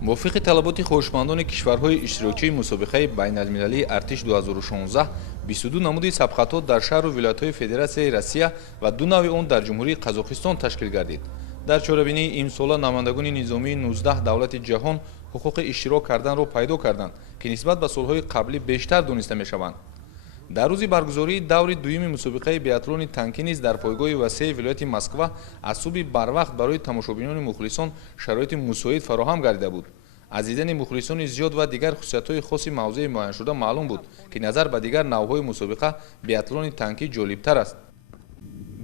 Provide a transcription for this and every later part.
мувофиқи талаботи хоҳишмандони кишварҳои иштирокчии мусобиқаи байналмилалии артиш 2016 22 намуди сабқатҳо дар шаҳру вилоятҳои Федератсияи Россия ва ду нави он дар ҷумҳурии Қазоқистон ташкил гардид. дар чорабинии имсола намояндагони низомии 19 давлати ҷаҳон ҳуқуқи иштирок карданро пайдо карданд, ки нисбат ба солҳои қаблӣ бештар дониста мешаванд. дар рӯзи баргузории даври дуюми мусобиқаи биатлони танкӣ низ дар пойгоҳи васеъи вилояти Москва аз субҳи барвақт барои тамошобинони мухлисон шароити мусоид фароҳам гардида буд. аз дидани мухлисони зиёд ва дигар хусусиятҳои хоси мавзеи муайяншуда маълум буд, ки назар ба дигар навъҳои мусобиқа биатлони танкӣ ҷолибтар аст.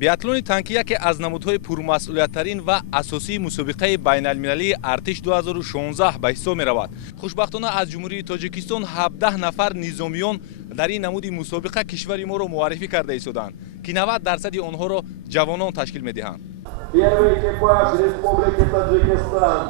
биатлони танкӣ яке аз намудҳои пурмасъулияттарин ва асосии мусобиқаи байналмилалии артиш 2016 ба ҳисоб меравад. хушбахтона аз ҷумҳурии Тоҷикистон 17 нафар низомиён дар ин намуди мусобиқа кишвари моро муаррифӣ карда истоданд, ки 90% онҳоро ҷавонон ташкил медиҳанд. Первый экипаж Республики Таджикистан.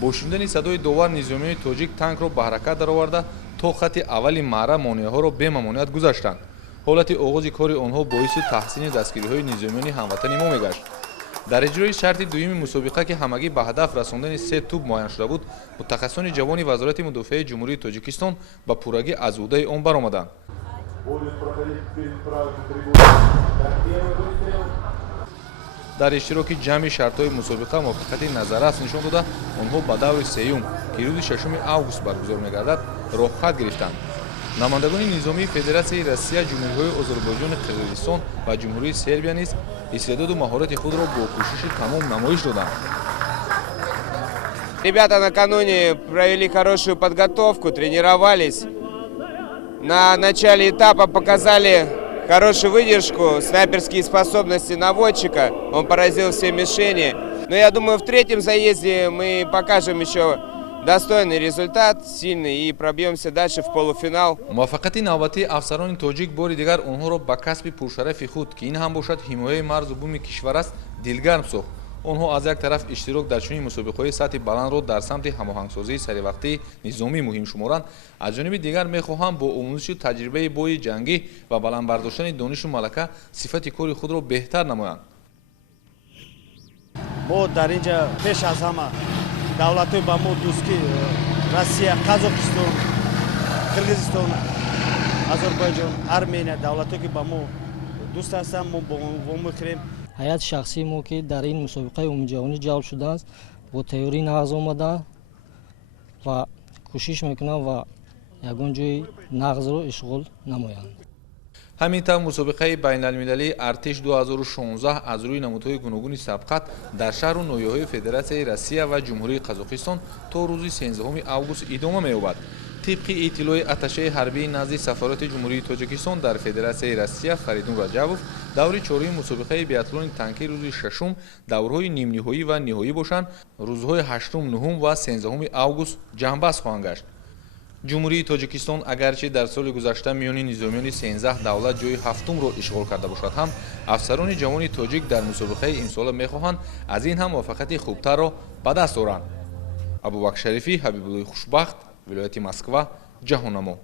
бо шунидани садои довар низомиёни тоҷик танкро ба ҳаракат дароварда то хати аввали маъра монеаҳоро бемамоният гузаштанд. ҳолати оғози кори онҳо боиси таҳсини дастгириҳои низомиёни ҳамватани мо мегашт. дар иҷрои шарти дуюми мусобиқа, ки ҳамагӣ ба ҳадаф расондани 3 туб муайян шуда буд, мутахассисони ҷавони вазорати мудофиаи ҷумҳурии Тоҷикистон ба пуррагӣ аз ӯҳдаи он баромаданд. дар иштироки ҷамъи шартҳои мусобиқа мувофиқати назаррас нишон дода, онҳо ба даври сеюм, ки рӯзи 6 август баргузор мегардад, роҳхат гирифтанд. намояндагони низомии Федератсияи Россия, ҷумҳуриҳои Озарбойҷони Қирғизистон ва ҷумҳурии Сербия низ истеъдоду маҳорати худро бо кӯшиши тамом намоиш доданд. Ребята накануне провели хорошую подготовку, тренировались. На начале этапа показали хорошую выдержку, снайперские способности наводчика. Он поразил все мишени. Но я думаю, в третьем заезде мы покажем еще достойный результат, сильный, и пробьемся дальше в полуфинал. муваффақияти навбатии афсарони тоҷик бори дигар онҳоро ба касби пуршарафи худ, ки ин ҳам бошад ҳимояи марзу буми кишвар аст, дилгарм сохт. онҳо аз як тараф иштирок дар чунин мусобиқаҳои сатҳи баландро дар самти ҳамоҳангсозии саривақтии низомӣ муҳим шуморанд, аз ҷониби дигар мехоҳанд бо омӯзиши таҷрибаи бои ҷангӣ ва баландбардоштани донишу малака сифати кори худро беҳтар намоянд. мо дар инҷа пеш аз ҳама давлатҳои ба мо дӯстки Россия, Қазоқистон, Қирғизистон, Озарбойҷон, Армения давлатҳое ки ба мо дӯст ҳастанд, мо бо он вомӯхирем. ҳайати шахсии мо ки дар ин мусобиқаи умумиҷаҳонӣ ҷалб шудааст, бо тайёрӣ нағз омада ва кӯшиш мекунанд ва ягон ҷои нағзро ишғол намоянд. ҳамин тавр мусобиқаи байналмилалии артиш 2016 аз рӯи намудҳои гуногуни сабқат дар шаҳру ноҳияҳои Федератсияи Россия ва ҷумҳурии Қазоқистон то рӯзи 13 август идома меёбад. тибқи иттилои атташаи ҳарбии назди сафорати ҷумҳурии Тоҷикистон дар Федератсияи Россия Фаридун Раҷабов, даври чорumi мусобиқаи биатлони танкӣ рӯзи 6 даврҳои нимниҳоӣ ва ниҳоӣ бошанд, рӯзҳои 8, 9 ва 13 август ҷамъбаст хоҳанд гашт. ҷумҳурии Тоҷикистон агарчи дар соли гузашта миёни низомиёни 13 давлат ҷои 7-ро ишғол карда бошад ҳам, афсарони ҷавони тоҷик дар мусобиқаи имсола мехоҳанд аз ин ҳам муваффақияти хубтарро ба даст оранд. Абубакр Шарифӣ, Ҳабибуллои Хушбахт, вилояти Москва, ҷаҳоннамо.